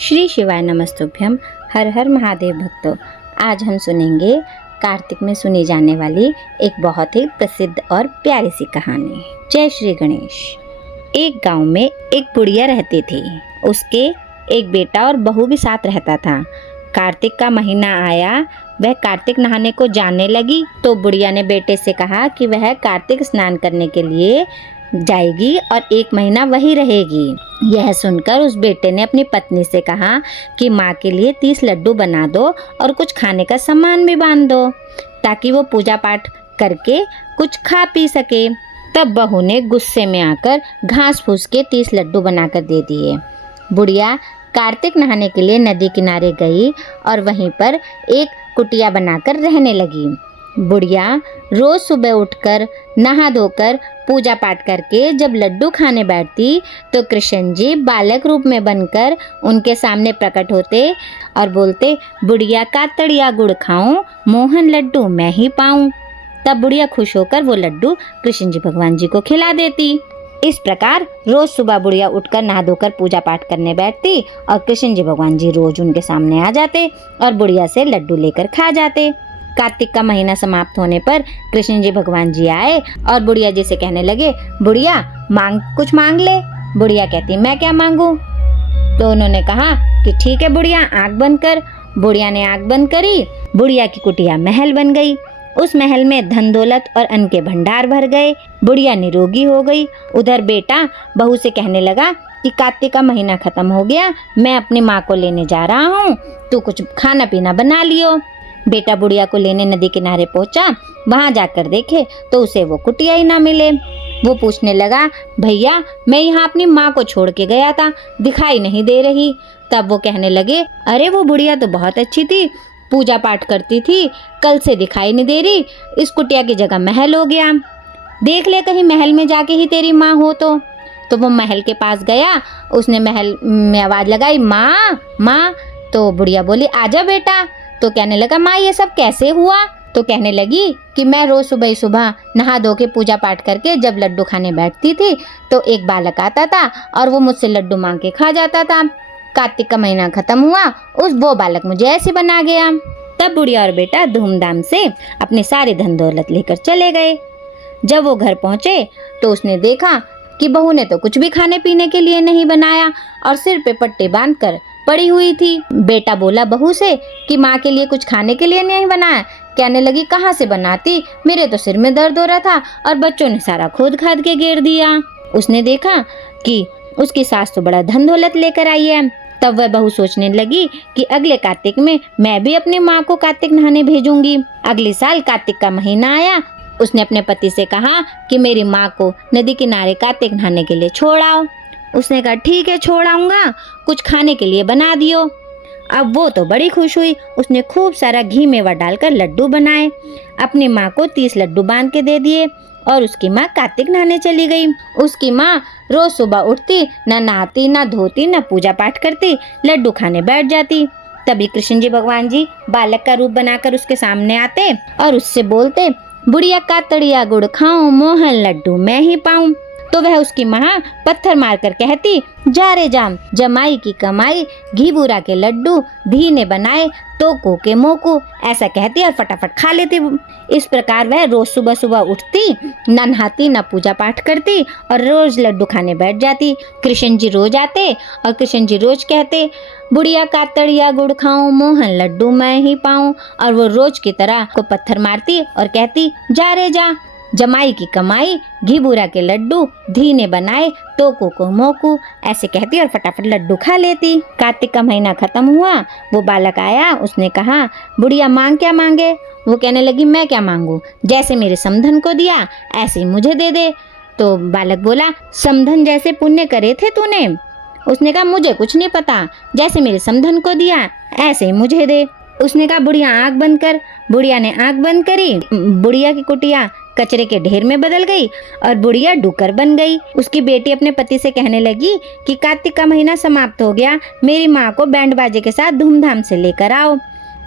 श्री शिवाय नमस्तुभ्यम। हर हर महादेव भक्तों, आज हम सुनेंगे कार्तिक में सुनी जाने वाली एक बहुत ही प्रसिद्ध और प्यारी सी कहानी। जय श्री गणेश। एक गांव में एक बुढ़िया रहती थी। उसके एक बेटा और बहू भी साथ रहता था। कार्तिक का महीना आया, वह कार्तिक नहाने को जाने लगी तो बुढ़िया ने बेटे से कहा कि वह कार्तिक स्नान करने के लिए जाएगी और 1 महीना वही रहेगी। यह सुनकर उस बेटे ने अपनी पत्नी से कहा कि माँ के लिए 30 लड्डू बना दो और कुछ खाने का सामान भी बांध दो ताकि वो पूजा पाठ करके कुछ खा पी सके। तब बहू ने गुस्से में आकर घास फूस के 30 लड्डू बनाकर दे दिए। बुढ़िया कार्तिक नहाने के लिए नदी किनारे गई और वहीं पर एक कुटिया बनाकर रहने लगी। बुढ़िया रोज सुबह उठकर नहा धोकर पूजा पाठ करके जब लड्डू खाने बैठती तो कृष्ण जी बालक रूप में बनकर उनके सामने प्रकट होते और बोलते, बुढ़िया का तड़िया गुड़ खाऊं, मोहन लड्डू मैं ही पाऊं। तब बुढ़िया खुश होकर वो लड्डू कृष्ण जी भगवान जी को खिला देती। इस प्रकार रोज सुबह बुढ़िया उठकर नहा धोकर पूजा पाठ करने बैठती और कृष्ण जी भगवान जी रोज उनके सामने आ जाते और बुढ़िया से लड्डू लेकर खा जाते। कार्तिक का महीना समाप्त होने पर कृष्ण जी भगवान जी आए और बुढ़िया जी से कहने लगे, बुढ़िया कुछ मांग ले। बुढ़िया कहती, मैं क्या मांगू? तो उन्होंने कहा कि ठीक है बुढ़िया, आंख बंद कर। बुढ़िया ने आंख बंद करी। बुढ़िया की कुटिया महल बन गई। उस महल में धन दौलत और अन्न के भंडार भर गए। बुढ़िया निरोगी हो गई। उधर बेटा बहू से कहने लगा कि कार्तिक का महीना खत्म हो गया, मैं अपनी माँ को लेने जा रहा हूँ, तू कुछ खाना पीना बना लियो। बेटा बुढ़िया को लेने नदी किनारे पहुंचा। वहां जाकर देखे तो उसे वो कुटिया ही ना मिले। वो पूछने लगा, भैया मैं यहाँ अपनी माँ को छोड़ के गया था, दिखाई नहीं दे रही। तब वो कहने लगे, अरे वो बुढ़िया तो बहुत अच्छी थी, पूजा पाठ करती थी, कल से दिखाई नहीं दे रही। इस कुटिया की जगह महल हो गया, देख ले कहीं महल में जाके ही तेरी माँ हो तो वो महल के पास गया। उसने महल में आवाज लगाई, माँ माँ। तो बुढ़िया बोली, आजा बेटा। तो कहने लगा, माँ ये सब कैसे हुआ? तो कहने लगी कि मैं रोज सुबह सुबह नहा धो के पूजा पाठ करके जब लड्डू खाने बैठती थी तो एक बालक आता था और वो मुझसे लड्डू मांग के खा जाता था। कार्तिक का महीना खत्म हुआ, वो बालक मुझे ऐसे बना गया। तब बुढ़िया और बेटा धूमधाम से अपनी सारी धन दौलत लेकर चले गए। जब वो घर पहुंचे तो उसने देखा कि बहू ने तो कुछ भी खाने पीने के लिए नहीं बनाया और सिर पे पट्टे बांधकर पड़ी हुई थी। बेटा बोला बहू से कि माँ के लिए कुछ खाने के लिए नहीं बनाया। कहने लगी, कहाँ से बनाती, मेरे तो सिर में दर्द हो रहा था और बच्चों ने सारा खोद खाद के घेर दिया। उसने देखा कि उसकी सास तो बड़ा धन दौलत लेकर आई है। तब वह बहू सोचने लगी कि अगले कार्तिक में मैं भी अपनी माँ को कार्तिक नहाने भेजूंगी। अगले साल कार्तिक का महीना आया। उसने अपने पति से कहा कि मेरी माँ को नदी किनारे कार्तिक नहाने के लिए छोड़ आओ। उसने कहा, ठीक है छोड़ आऊंगा, कुछ खाने के लिए बना दियो। अब वो तो बड़ी खुश हुई। उसने खूब सारा घी मेवा डालकर लड्डू बनाए, अपनी माँ को 30 लड्डू बांध के दे दिए और उसकी माँ कार्तिक नहाने चली गई। उसकी माँ रोज सुबह उठती, न नहाती न धोती न पूजा पाठ करती, लड्डू खाने बैठ जाती। तभी कृष्ण जी भगवान जी बालक का रूप बनाकर उसके सामने आते और उससे बोलते, बुढ़िया का तड़िया गुड़ खाऊं, मोहन लड्डू मैं ही पाऊं। तो वह उसकी माँ पत्थर मारकर कहती, जा रे जाम, जमाई की कमाई, घी बूरा के लड्डू धी ने बनाए, तो को के मोकू, ऐसा कहती और फटाफट खा लेती। इस प्रकार वह रोज सुबह सुबह उठती, न नहाती न पूजा पाठ करती और रोज लड्डू खाने बैठ जाती। कृष्ण जी रोज आते और कृष्ण जी रोज कहते, बुढ़िया का तड़िया गुड़ खाऊं, मोहन लड्डू मैं ही पाऊं। और वो रोज की तरह को पत्थर मारती और कहती, जा रे जा, जमाई की कमाई, घी बूरा के लड्डू धी ने बनाए, तो को मोकू, ऐसे कहती और फटाफट लड्डू खा लेती। कार्तिक का महीना खत्म हुआ। वो बालक आया। उसने कहा, बुढ़िया मांग क्या मांगे? वो कहने लगी, मैं क्या मांगू, जैसे मेरे समधन को दिया ऐसे ही मुझे दे दे। तो बालक बोला, समधन जैसे पुण्य करे थे तूने? उसने कहा, मुझे कुछ नहीं पता, जैसे मेरे समधन को दिया ऐसे ही मुझे दे। उसने कहा, बुढ़िया आंख बंद कर। बुढ़िया ने आंख बंद करी। बुढ़िया की कुटिया कचरे के ढेर में बदल गई और बुढ़िया डुकर बन गई। उसकी बेटी अपने पति से कहने लगी कि कार्तिक का महीना समाप्त हो गया, मेरी माँ को बैंड बाजे के साथ धूमधाम से लेकर आओ।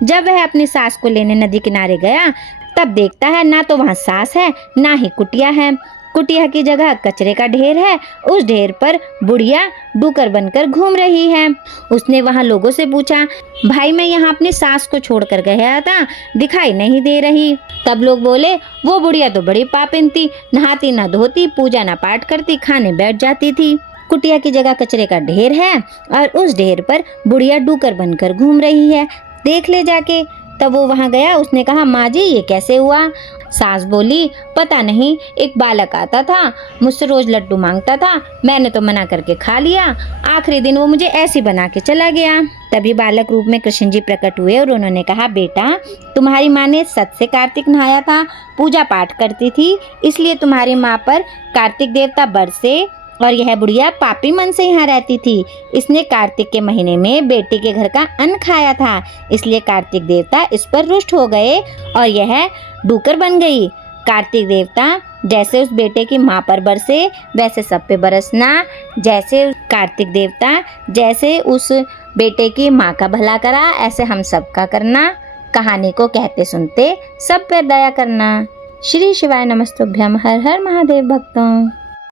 जब वह अपनी सास को लेने नदी किनारे गया तब देखता है ना तो वहाँ सास है ना ही कुटिया है। कुटिया की जगह कचरे का ढेर है, उस ढेर पर बुढ़िया डूकर बनकर घूम रही है। उसने वहां लोगों से पूछा, भाई मैं यहाँ अपनी सास को छोड़कर गया था, दिखाई नहीं दे रही। तब लोग बोले, वो बुढ़िया तो बड़ी पापिन थी, नहाती ना धोती, पूजा ना पाठ करती, खाने बैठ जाती थी। कुटिया की जगह कचरे का ढेर है और उस ढेर पर बुढ़िया डूकर बनकर घूम रही है, देख ले जाके। तब वो वहां गया, उसने कहा, माँ जी ये कैसे हुआ? सास बोली, पता नहीं, एक बालक आता था, मुझसे रोज लड्डू मांगता था, मैंने तो मना करके खा लिया, आखिरी दिन वो मुझे ऐसी बना के चला गया। तभी बालक रूप में कृष्ण जी प्रकट हुए और उन्होंने कहा, बेटा तुम्हारी माँ ने सच से कार्तिक नहाया था, पूजा पाठ करती थी, इसलिए तुम्हारी माँ पर कार्तिक देवता बरसे और यह बुढ़िया पापी मन से यहाँ रहती थी। इसने कार्तिक के महीने में बेटी के घर का अन्न खाया था, इसलिए कार्तिक देवता इस पर रुष्ट हो गए और यह डूकर बन गई। कार्तिक देवता जैसे उस बेटे की माँ पर बरसे वैसे सब पे बरसना, जैसे कार्तिक देवता जैसे उस बेटे की माँ का भला करा, ऐसे हम सब का करना। कहानी को कहते सुनते सब पर दया करना। श्री शिवाय नमस्तुभ्यम। हर हर महादेव भक्तों।